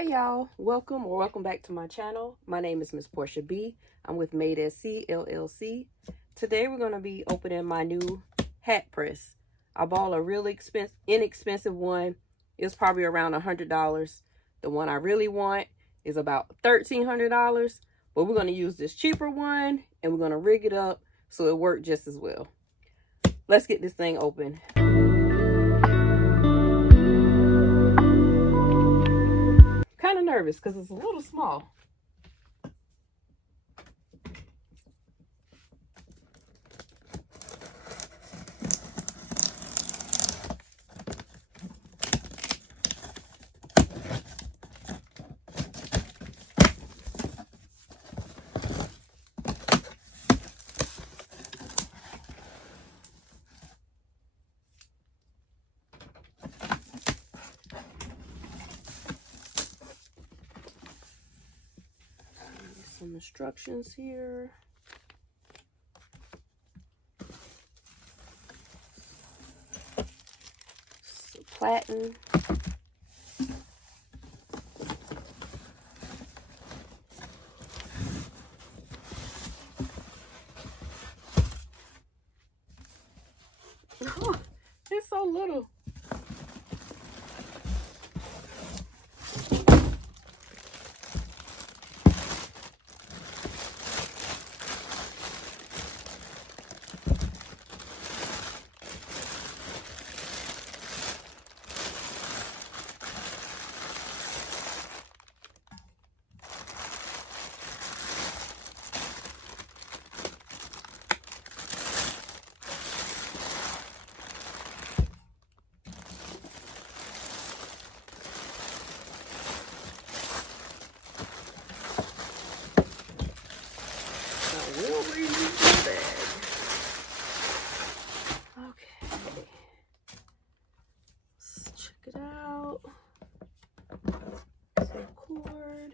Hey y'all, welcome back to my channel. My name is Miss Portia B. I'm with Made SC LLC. Today we're going to be opening my new hat press. I bought a really inexpensive one. It's probably around $100. The one I really want is about $1,300, but we're going to use this cheaper one and we're going to rig it up so it works just as well. Let's get this thing open. Kind of nervous because it's a little small. Some instructions here. Some platen. Oh, it's so little. We'll remove the bag. Okay. Let's check it out. Some cord.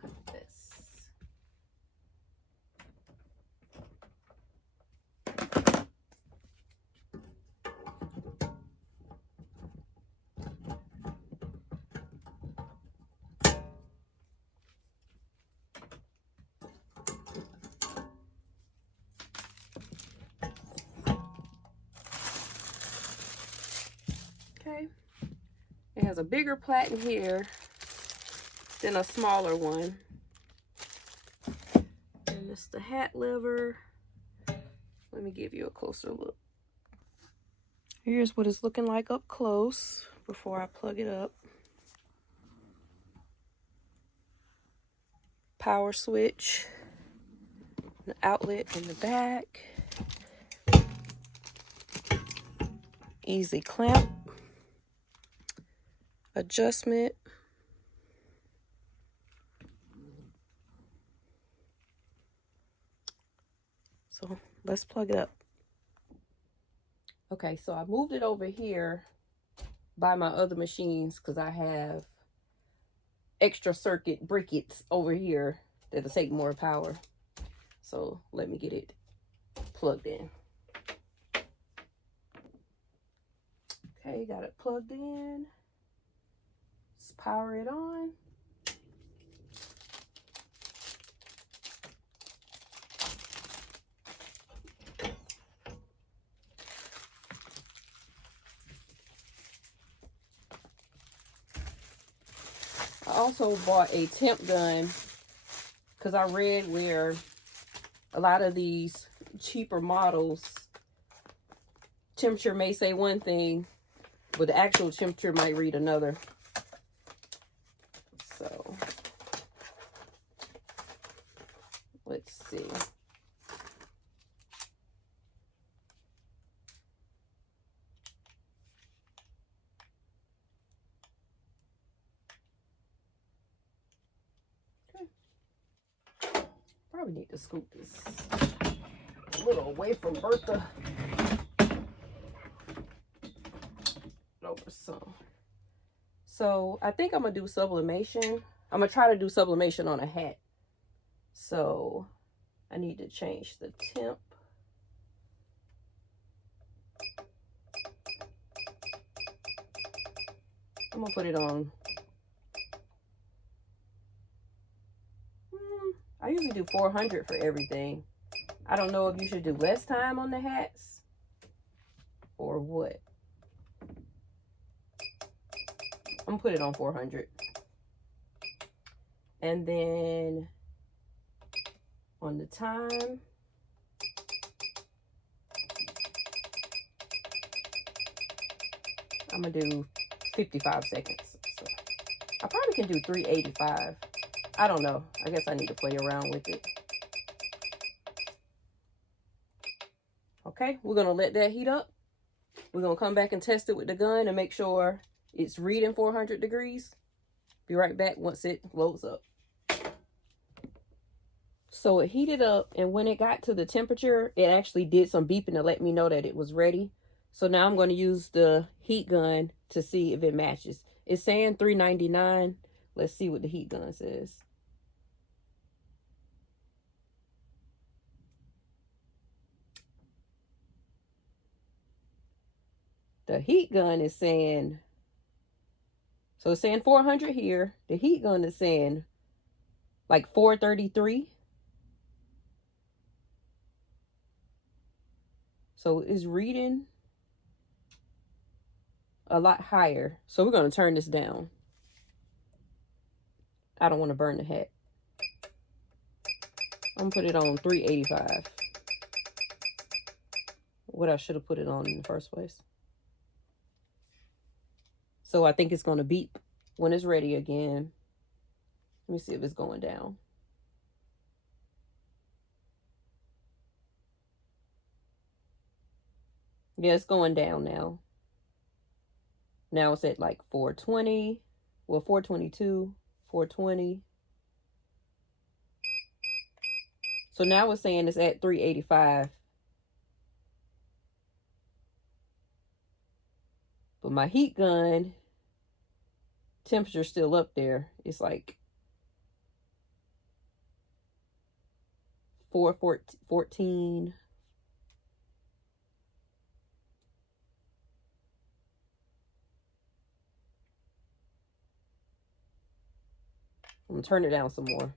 Cut this. Okay, it has a bigger platen here than a smaller one. And it's the hat lever. Let me give you a closer look. Here's what it's looking like up close before I plug it up. Power switch, the outlet in the back. Easy clamp. Adjustment. So let's plug it up. Okay, so I moved it over here by my other machines because I have extra circuit briquettes over here that'll take more power. So let me get it plugged in. Okay, got it plugged in. Let's power it on. I also bought a temp gun because I read where a lot of these cheaper models, temperature may say one thing, but the actual temperature might read another. So let's see. Okay. Probably need to scoop this a little away from Bertha. Over some. So I think I'm gonna do sublimation. I'm gonna try to do sublimation on a hat So I need to change the temp. I'm gonna put it on. I usually do 400 for everything. I don't know if you should do less time on the hats or what. I'm gonna put it on 400. And then on the time, I'm gonna do 55 seconds. So I probably can do 385. I don't know. I guess I need to play around with it. Okay, we're gonna let that heat up. We're gonna come back and test it with the gun and make sure it's reading 400 degrees. Be right back once it loads up. So it heated up, and when it got to the temperature, it actually did some beeping to let me know that it was ready. So now I'm going to use the heat gun to see if it matches. It's saying 399. Let's see what the heat gun says. The heat gun is saying, so it's saying 400 here. The heat gun is saying like 433. So it's reading a lot higher. So we're going to turn this down. I don't want to burn the hat. I'm going to put it on 385. What I should have put it on in the first place. So I think it's going to beep when it's ready again. Let me see if it's going down. Yeah, it's going down now. Now it's at like 420. Well, 422, 420. So now it's saying it's at 385. But my heat gun temperature's still up there. It's like 414. I'm gonna turn it down some more.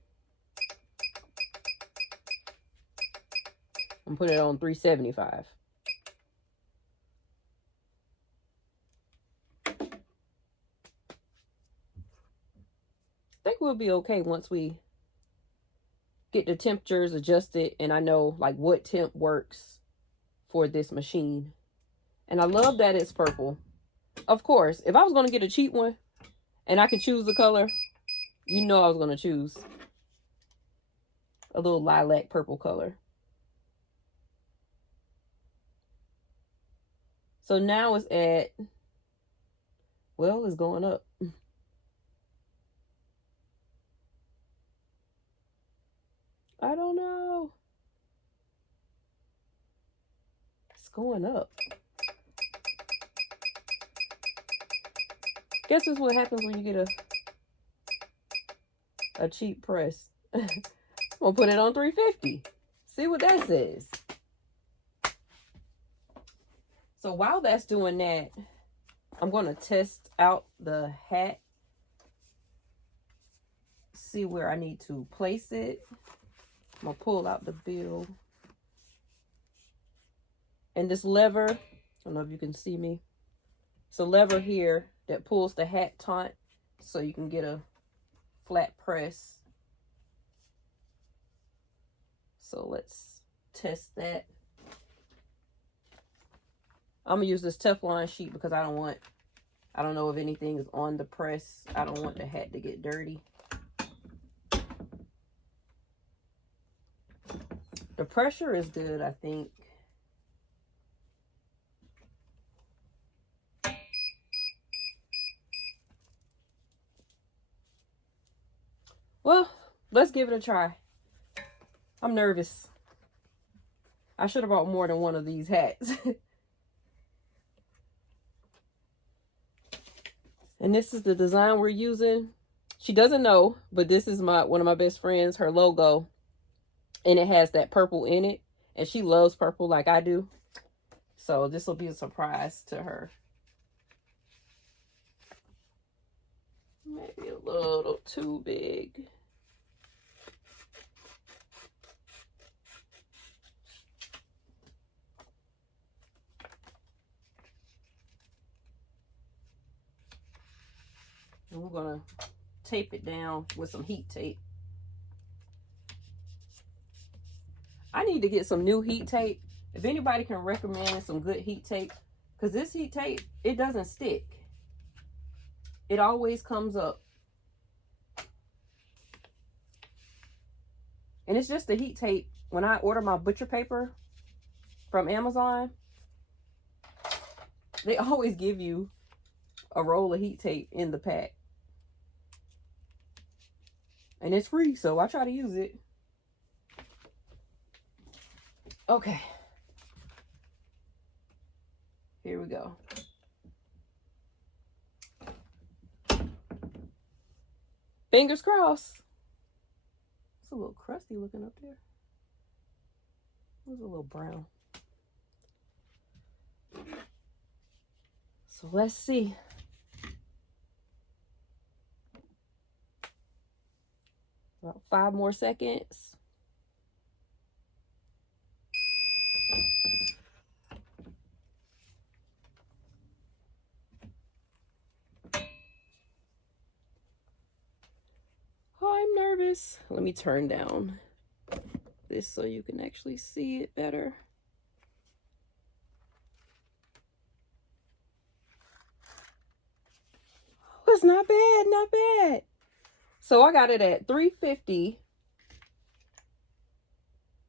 I'm putting it on 375. I think we'll be okay once we get the temperatures adjusted and I know like what temp works for this machine. And I love that it's purple. Of course, if I was going to get a cheap one and I could choose the color, you know I was going to choose a little lilac purple color. So now it's at, well, it's going up. I don't know. It's going up. Guess this is what happens when you get a cheap press. I'm gonna put it on 350. See what that says. So while that's doing that, I'm gonna test out the hat. See where I need to place it. I'm gonna pull out the bill. And this lever, I don't know if you can see me. It's a lever here that pulls the hat taut so you can get a flat press. So let's test that. I'm gonna use this Teflon sheet because I don't know if anything is on the press. I don't want the hat to get dirty. The pressure is good, I think. Well, let's give it a try. I'm nervous. I should have bought more than one of these hats. And this is the design we're using. She doesn't know, but this is one of my best friends, her logo. And it has that purple in it. And she loves purple like I do. So this will be a surprise to her. Maybe a little too big. And we're going to tape it down with some heat tape. I need to get some new heat tape. If anybody can recommend some good heat tape, because this heat tape, it doesn't stick. It always comes up. And it's just the heat tape. When I order my butcher paper from Amazon, they always give you a roll of heat tape in the pack. And it's free, so I try to use it. Okay. Here we go. Fingers crossed. It's a little crusty looking up there. It was a little brown. So let's see. About 5 more seconds. Oh, I'm nervous. Let me turn down this so you can actually see it better. Oh, it's not bad, not bad. So I got it at 350.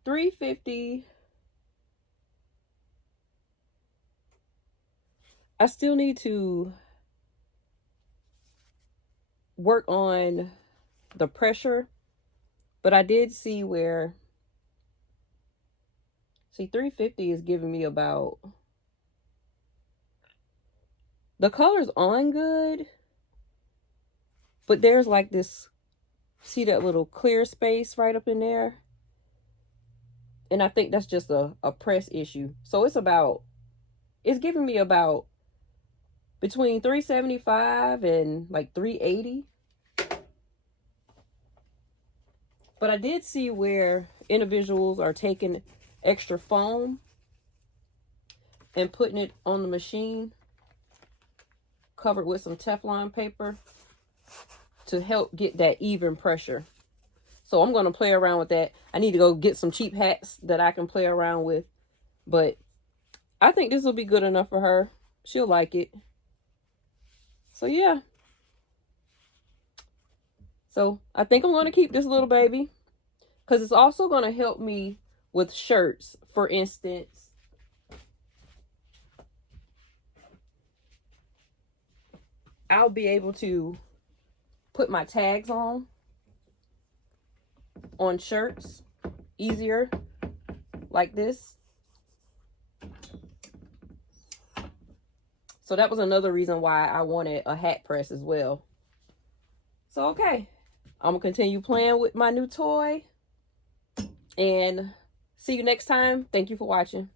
350. I still need to work on the pressure, but I did see where, see, 350 is giving me about, the color's on good, but there's like this, see that little clear space right up in there? And I think that's just a press issue. So it's about, it's giving me about between 375 and like 380. But I did see where individuals are taking extra foam and putting it on the machine, covered with some Teflon paper to help get that even pressure. So I'm going to play around with that. I need to go get some cheap hats that I can play around with. But I think this will be good enough for her. She'll like it. So yeah. So I think I'm going to keep this little baby, because it's also going to help me with shirts. For instance, I'll be able to put my tags on shirts easier like this. So that was another reason why I wanted a hat press as well. So okay, I'm gonna continue playing with my new toy and see you next time. Thank you for watching.